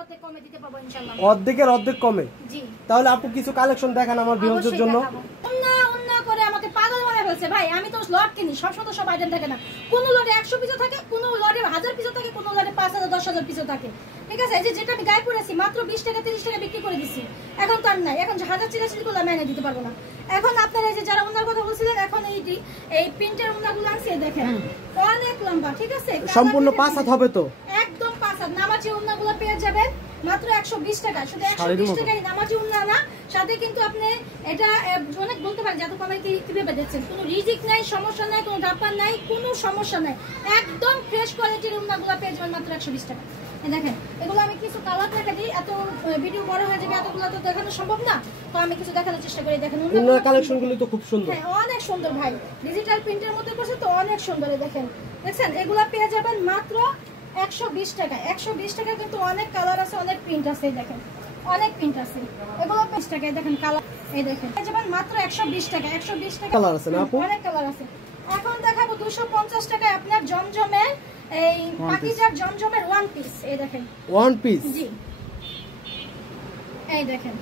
অর্ধেক কমে দিতে পারবো ইনশাআল্লাহ। অর্ধেকের অর্ধেক কমে? জি। তাহলে আপু কিছু কালেকশন দেখান আমার ভিউয়ারদের জন্য। অন্য করে আমাকে পাগল বানায় ফেলছে ভাই। আমি তো লট কিনি, সবসময় সব আইটেম থাকে না। কোন লটে 100 পিস থাকে, কোন লটে 1000 পিস থাকে, কোন লটে 5000 10000 পিস থাকে। ঠিক আছে, এই যে যেটা আমি গায়ে পড়েছি মাত্র 20 টাকা 30 টাকা বিক্রি করে দিছি। এখন তার নাই, এখন হাজার চিরাচিরি গুলো আমি এনে দিতে পারবো না। এখন আপনারা এই যে যারা ওনার কথা বলছিলেন, এখন এই প্রিন্টের ওনাগুলো আনছে দেখেন অনেক লম্বা। ঠিক আছে, সম্পূর্ণ 5 হাত হবে তো? একদম 5 হাত। নামাজি ওনাগুলো পেয়ে যাবেন মাত্র 120 টাকা। শুধু 120 টাকায় নামাজি ওনা না, সাথে কিন্তু আপনি এটা অনেক বলতে পারেন যত কমে কিভাবে দিচ্ছেন, কোনো রিজিক নাই, সমস্যা নাই, কোনো ডাব্বা নাই, কোনো সমস্যা নাই। একদম ফ্রেশ কোয়ালিটির ওনাগুলো পেয়ে যাবেন মাত্র 120 টাকা। দেখেন এগুলো আমি কিছু কালার দেখা দিই, এত ভিডিও বড় হয়ে যাবে, এতগুলো তো দেখানো সম্ভব না, তো আমি কিছু দেখানোর চেষ্টা করি। দেখেন ওনার কালেকশনগুলো তো খুব সুন্দর। হ্যাঁ অনেক সুন্দর ভাই, ডিজিটাল প্রিন্টের মধ্যে করছে তো অনেক সুন্দর। দেখেন দেখছেন, এগুলো পেয়ে যাবেন মাত্র 120 টাকা। 120 টাকা কিন্তু অনেক কালার আছে, অনেক প্রিন্ট আছে। দেখেন অনেক প্রিন্ট আছে, এগুলো 20 টাকায় দেখেন কালার। এই দেখেন পেয়ে যাবেন মাত্র 120 টাকা। 120 টাকা কালার আছে না আপু? অনেক কালার আছে। এখন দেখাবো 250 টাকায় আপনার জমজমের এই পাকিজার জমজমের ওয়ান পিস। এই দেখেন ওয়ান পিস। জি এই দেখেন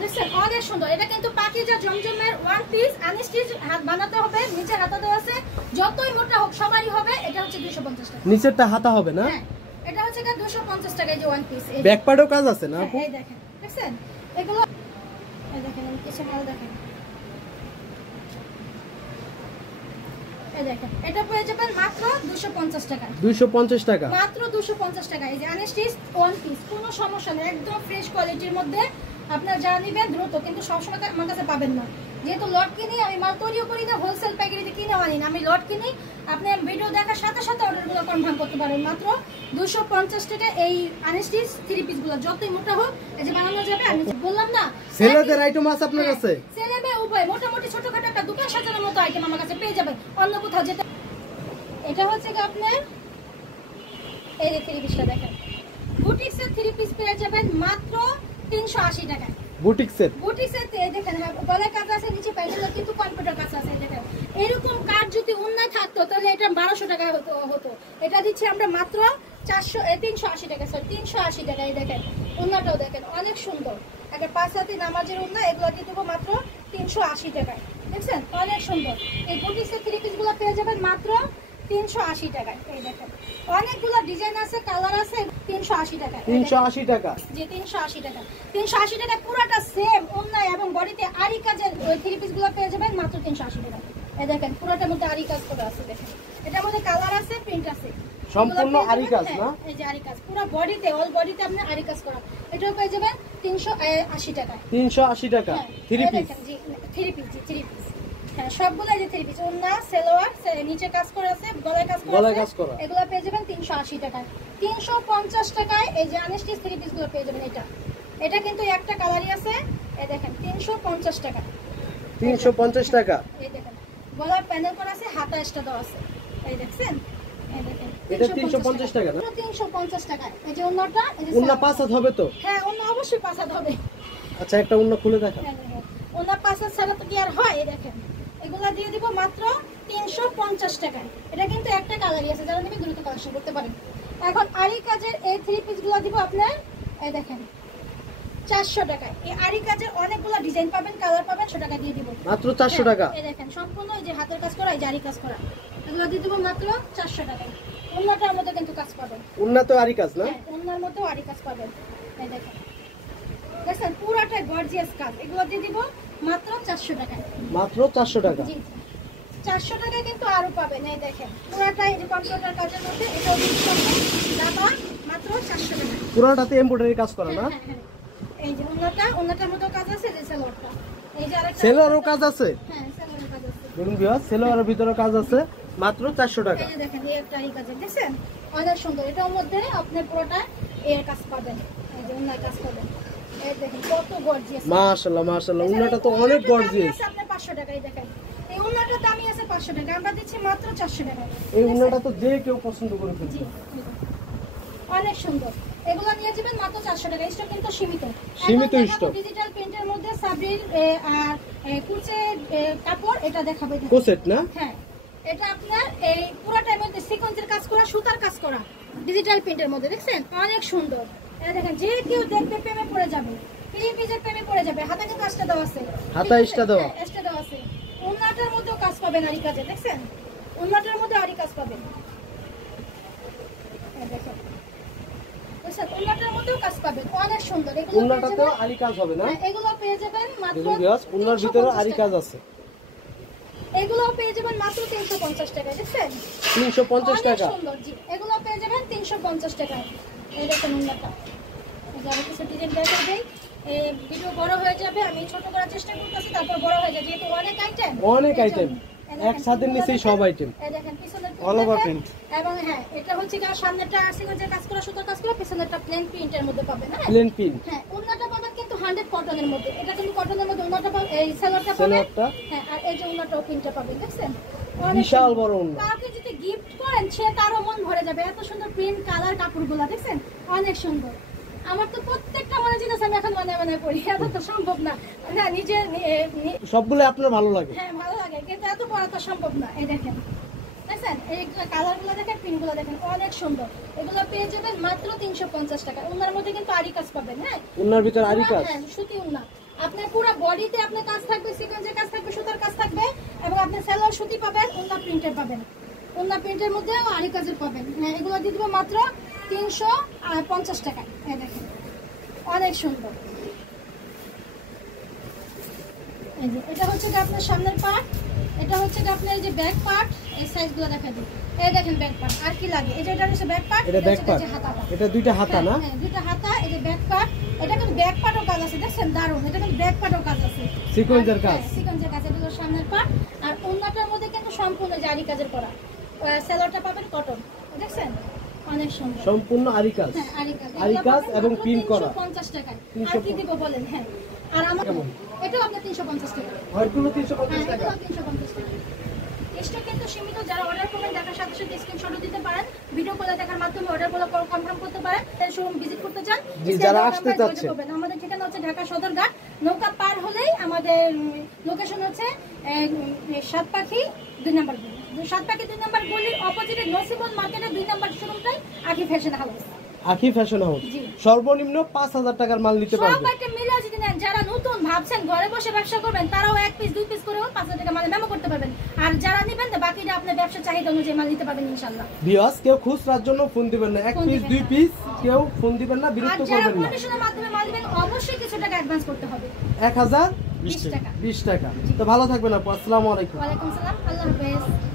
দেখছেন অনেক সুন্দর। এটা কিন্তু পাকিজা জমজমের ওয়ান পিস, আনস্টিচ হাত বানাতে হবে, নিচে হাতা দেওয়া আছে, যতই মোটা হোক সবারই হবে। এটা হচ্ছে 250 টাকা। নিচেরটা হাতা হবে না? হ্যাঁ এটা হচ্ছে 250 টাকা। এই যে ওয়ান পিস, ব্যাক পার্টেও কাজ আছে না আপু? এই দেখেন দেখছেন এগুলো, এই দেখেন কিছু মাল দেখেন, এই দেখেন এটা পেয়ে যাবেন মাত্র 250 টাকা। 250 টাকা মাত্র 250 টাকা। এই যে আনস্টিচ ওয়ান পিস, কোনো সমস্যা নেই, একদম ফ্রেশ কোয়ালিটির মধ্যে। আপনারা যা নিবেন দ্রুত, কিন্তু সবসময় আমার কাছে পাবেন না, যেহেতু লট কিনি আমি, মাল তৈরিও করি না, হোলসেল প্যাকেটে কিনে আনি না, আমি লট কিনি। আপনি ভিডিও দেখার সাথে সাথে অর্ডারগুলো কনফার্ম করতে পারেন। মাত্র 250 টাকা এই আনস্টিচ থ্রি পিসগুলো, যতই মোটা হোক এই যে বানানো যাবে। আমি বললাম না ছেলেদের আইটেম আছে আপনার কাছে? ছেলে মেয়ে উভয়, মোটামুটি ছোটখাটো একটা দোকান সাজানোর মতো আইটেম আমার কাছে পেয়ে যাবেন, অন্য কোথাও যেতে। এটা হচ্ছে কি আপনার এই যে থ্রি পিসটা দেখেন, বুটিক্সের থ্রি পিস পেয়ে যাবেন মাত্র 380 টাকা। বুটিক্সের দেখেন গলায় কাজ আছে, নিচে প্যানেলে কিন্তু কম্পিউটার কাজ আছে। দেখেন এরকম কাজ যদি অন্যায় থাকতো তাহলে এটা 1200 টাকা হতো। এটা দিচ্ছি আমরা মাত্র 380 টাকা। স্যার 380 টাকা। এই দেখেন ওন্নাটাও দেখেন অনেক সুন্দর, একটা 5 হাতি নামাজের ওন্না, এগুলো দিয়ে দেবো মাত্র 380 টাকায়। দেখছেন অনেক সুন্দর। এই বুটিক্সের থ্রি পিসগুলো পেয়ে যাবেন মাত্র 380 টাকায়। এই দেখেন অনেকগুলো ডিজাইন আছে, কালার আছে। 380 টাকা। 380 টাকা জি 380 টাকা। 380 টাকা পুরোটা সেম ওন্না এবং বডিতে আরি কাজের ওই থ্রি পিসগুলো পেয়ে যাবেন মাত্র 380 টাকা। এই দেখেন পুরোটার মধ্যে আরি কাজ করা আছে। দেখেন এটার মধ্যে কালার আছে, প্রিন্ট আছে, সম্পূর্ণ আরি কাজ না? এই যে আরি কাজ পুরো বডিতে, অল বডিতে আপনি আরি কাজ করা। এটাও পেয়ে যাবেন 380 টাকা। 380 টাকা থ্রি পিস? জি থ্রি পিস, জি থ্রি পিস। হ্যাঁ সবগুলো যে থ্রি পিস, ওন্না সালোয়ার, নিচে কাজ করা আছে, গলায় কাজ করা আছে, এগুলো পেয়ে যাবেন 380 টাকায়। 350 টাকায় এই যে আনস্টিচ থ্রি পিস গুলো পেয়ে যাবেন। এটা কিন্তু একটা কালারই আছে। এই দেখেন 350 টাকা। 350 টাকা। এই দেখেন গলার প্যানেল করা আছে, হাতা এক্সট্রা দেওয়া আছে। এই দেখছেন, এই দেখেন এটা 350 টাকা না? 350 টাকা। এই যে ওন্নাটা, এই যে ওন্না 5 হাত হবে তো? হ্যাঁ ওন্না অবশ্যই 5 হাত হবে। আচ্ছা একটা ওন্না খুলে দেখান। ওন্না 5 হাত ছাড়া তো কি আর হয়? এই দেখেন এগুলা দিয়ে দিব মাত্র 350 টাকায়। এটা কিন্তু একটা কালারই আছে, যারা নেবে দ্রুত কালেকশন করতে পারেন। এখন আরি কাজের এই থ্রি পিসগুলো দিব আপনার, এই দেখেন 400 টাকায়। এই আরি কাজের অনেকগুলো ডিজাইন পাবেন, কালার পাবেন, 100 টাকা দিয়ে দিব মাত্র 400 টাকা। এই দেখেন সম্পূর্ণ এই যে হাতের কাজ করা, এই যে আরি কাজ করা, এগুলো দিয়ে দিব মাত্র 400 টাকায়। ওন্নাটার মধ্যে কিন্তু কাজ পাবেন, ওন্না তো আরি কাজ না? হ্যাঁ ওন্নার মধ্যেও আরি কাজ পাবেন। এই দেখেন দেখেন পুরাটাই গর্জিয়াস কাজ, এগুলো দিয়ে দিব মাত্র 400 টাকায়। মাত্র 400 টাকা? জি 400 টাকায় কিন্তু আরো পাবেন। এই দেখেন পুরাটাই যে কম্পিউটার কাজের মধ্যে, এটাও দাবা মাত্র 400 টাকা। পুরাটাতে এমব্রয়ডারি কাজ করা না? এই যে ওন্নাটার মধ্যে কাজ আছে, যে সালোয়ারটা, এই যে আরেকটা সেলোয়ারও কাজ আছে। হ্যাঁ সালোয়ারের কাজ আছে। দেখুন ভিউয়ার্স, সেলোয়ারের ভিতরে কাজ আছে, মাত্র 400 টাকা। এই যে দেখেন এই একটা আরি কাজ দেখছেন অনেক সুন্দর। এটার মধ্যে আপনি পুরোটা এর কাজ পাবেন, এই যে ওন্নার কাজ পাবেন। এই দেখেন কত গর্জিয়াস, মাশাআল্লাহ মাশাআল্লাহ, ওন্নাটা তো অনেক গর্জিয়াস। আপনি 500 টাকায় দেখেন, এই ওন্নাটার দামই আছে 500 টাকা, আমরা দিচ্ছি মাত্র 400 টাকা। এই ওন্নাটা তো যে কেউ পছন্দ করে ফেলবে। জি অনেক সুন্দর, এগুলো নিয়ে যাবেন মাত্র 400 টাকা। স্টক কিন্তু সীমিত স্টক। ডিজিটাল প্রিন্টের মধ্যে সাবরির আর কুচে কাপড়, এটা দেখাবো কোসেট না? হ্যাঁ এটা আপনার এই পুরোটার মধ্যে সিকোয়েন্সের কাজ করা, সুতার কাজ করা, ডিজিটাল প্রিন্টের মধ্যে দেখছেন অনেক সুন্দর। এই দেখেন যে কেউ দেখবে প্রেমে পড়ে যাবে, থ্রি পিসের প্রেমে পড়ে যাবে। হাতা কিন্তু এক্সট্রা দেওয়া আছে, হাতা এক্সট্রা দেওয়া, এক্সট্রা দেওয়া আছে। ওন্নাটার মধ্যেও কাজ পাবেন আরি কাজে, দেখছেন ওন্নাটার মধ্যে আরি কাজ পাবেন। এই দেখেন বুঝছেন, ওন্নাটার মধ্যেও কাজ পাবেন, অনেক সুন্দর। এগুলো ওন্নাটাতেও আরি কাজ হবে না? এগুলো পেয়ে যাবেন মাত্র ওন্নার ভিতরে আরি কাজ আছে। এগুলো পেয়ে যাবেন মাত্র 350 টাকা, দেখছেন 350 টাকা। সুন্দর জি, এগুলো পেয়ে যাবেন 350 টাকায়। এই দেখেন ওন্নাটা, এই যে কিছু ডিজাইন দেখা দেই। এই ভিডিও বড় হয়ে যাবে, আমি ছোট করার চেষ্টা করতেছি, তারপর বড় হয়ে যাবে যেহেতু অনেক আইটেম। অনেক আইটেম, এক ছাদের নিচেই সব আইটেম। এই দেখেন পিছনের অল ওভার প্রিন্ট। এবং হ্যাঁ এটা হচ্ছে কি সামনেটা সিকোয়েন্সের কাজ করা, সুতার কাজ করা, পিছনেরটা প্লেন প্রিন্টের মধ্যে পাবেন। হ্যাঁ প্লেন প্রিন্ট। হ্যাঁ ওন্নাটা পাবেন কিন্তু 100 কটনের মধ্যে। এটা কিন্তু কটনের মধ্যে ওন্নাটা পাবেন, এই সালোয়ারটা পাবেন। হ্যাঁ আর এই যে ওন্নাটাও প্রিন্টটা পাবেন, দেখছেন বিশাল বড় ওন্না। কাউকে যদি গিফট করেন সে তারও মন ভরে যাবে, এত সুন্দর প্রিন্ট কালার কাপড়গুলো দেখছেন অনেক সুন্দর। আমার তো প্রত্যেকটা মনে জিনিস আমি এখন মনে পড়ি, এত তো সম্ভব না। না নিজে সবগুলো আপনার ভালো লাগে? হ্যাঁ ভালো লাগে, কিন্তু এত পড়া তো সম্ভব না। এই দেখেন দেখছেন, এই কালারগুলো দেখেন, প্রিন্টগুলো দেখেন অনেক সুন্দর। এগুলো পেয়ে যাবেন মাত্র 350 টাকা। ওনার মধ্যে কিন্তু আরি কাজ পাবেন। হ্যাঁ ওনার ভিতর আরি কাজ, হ্যাঁ সুতি ওন্না। আপনার পুরো বডিতে আপনার কাজ থাকবে, সিকোয়েন্সের কাজ থাকবে, সুতার কাজ থাকবে, এবং আপনি সালোয়ার সুতি পাবেন, ওন্না প্রিন্টের পাবেন। ওন্না প্রিন্টের মধ্যে আরি কাজের পাবেন। হ্যাঁ এগুলো দিয়ে দেবো মাত্র 350 টাকা। এই দেখেন অনেক সুন্দর। এই যে এটা হচ্ছে যে আপনার সামনের পার্ট, এটা হচ্ছে যে আপনার এই যে ব্যাক পার্ট। এই সাইজগুলো দেখা দিই, এই দেখেন ব্যাক পার্ট। আর কি লাগে, এই যে এটা হচ্ছে ব্যাক পার্ট, এটা ব্যাক পার্ট, এটা দুইটা হাতা না? হ্যাঁ দুইটা হাতা। এই যে ব্যাক পার্ট, এটা কিন্তু ব্যাক পার্টও কাজ আছে, দেখছেন দারুন। এটা কিন্তু ব্যাক পার্টও কাজ আছে, সিকোয়েন্সের কাজ। সিকোয়েন্সের কাজ। এটা হলো সামনের পার্ট। আর ওন্নাটার মধ্যে কিন্তু সম্পূর্ণ জারি কাজের করা। সালোয়ারটা পাবেন কটন, দেখছেন অনেক সুন্দর, সম্পূর্ণ আরি কাজ। হ্যাঁ আরি কাজ এবং প্রিন্ট করা। 350 টাকা। আর কি দিব বলেন? হ্যাঁ আর আমার এটাও আপনার 350 টাকা। হরগুলো 350 টাকা। হ্যাঁ 350 টাকা। স্টক কিন্তু সীমিত, যারা অর্ডার করবেন দেখার সাথে সাথে স্ক্রিনশটও দিতে পারেন, ভিডিও কলে দেখার মাধ্যমে অর্ডারগুলো কনফার্ম করতে পারেন। শোরুম ভিজিট করতে চান, যারা আসতে চাচ্ছে, আমাদের ঠিকানা হচ্ছে ঢাকা সদরঘাট, নৌকা পার হলেই আমাদের লোকেশন হচ্ছে সাতপাখি 2 নম্বর গলি। সাতপাখি 2 নম্বর গলির অপোজিটে নসিবুল মার্কেটের 2 নম্বর শোরুমটাই আকি ফ্যাশন হাউস। আকি ফ্যাশন হাউস। সর্বনিম্ন 5000 টাকার মাল নিতে পারবেন। সব আইটেম মিলে যদি নেন, যারা নতুন ভাবছেন ঘরে বসে ব্যবসা করবেন, তারাও 1 পিস 2 পিস করেও 5000 টাকা মাল মেমো করতে পারবেন। আর যারা নেবেন বাকিটা আপনার ব্যবসা চাহিদা অনুযায়ী মাল নিতে পারবেন ইনশাআল্লাহ। ভিউয়ার্স কেউ খুচরার জন্য ফোন দিবেন না, 1 পিস 2 পিস কেউ ফোন দিবেন না, বিরক্ত করবেন না। আর যারা কন্ডিশনের মাধ্যমে মাল দিবেন অবশ্যই কিছু টাকা অ্যাডভান্স করতে হবে। 1020 টাকা। তো ভালো থাকবেন আপু, আসসালামু আলাইকুম। ওয়া আলাইকুম আসসালাম, আল্লাহ হাফেজ।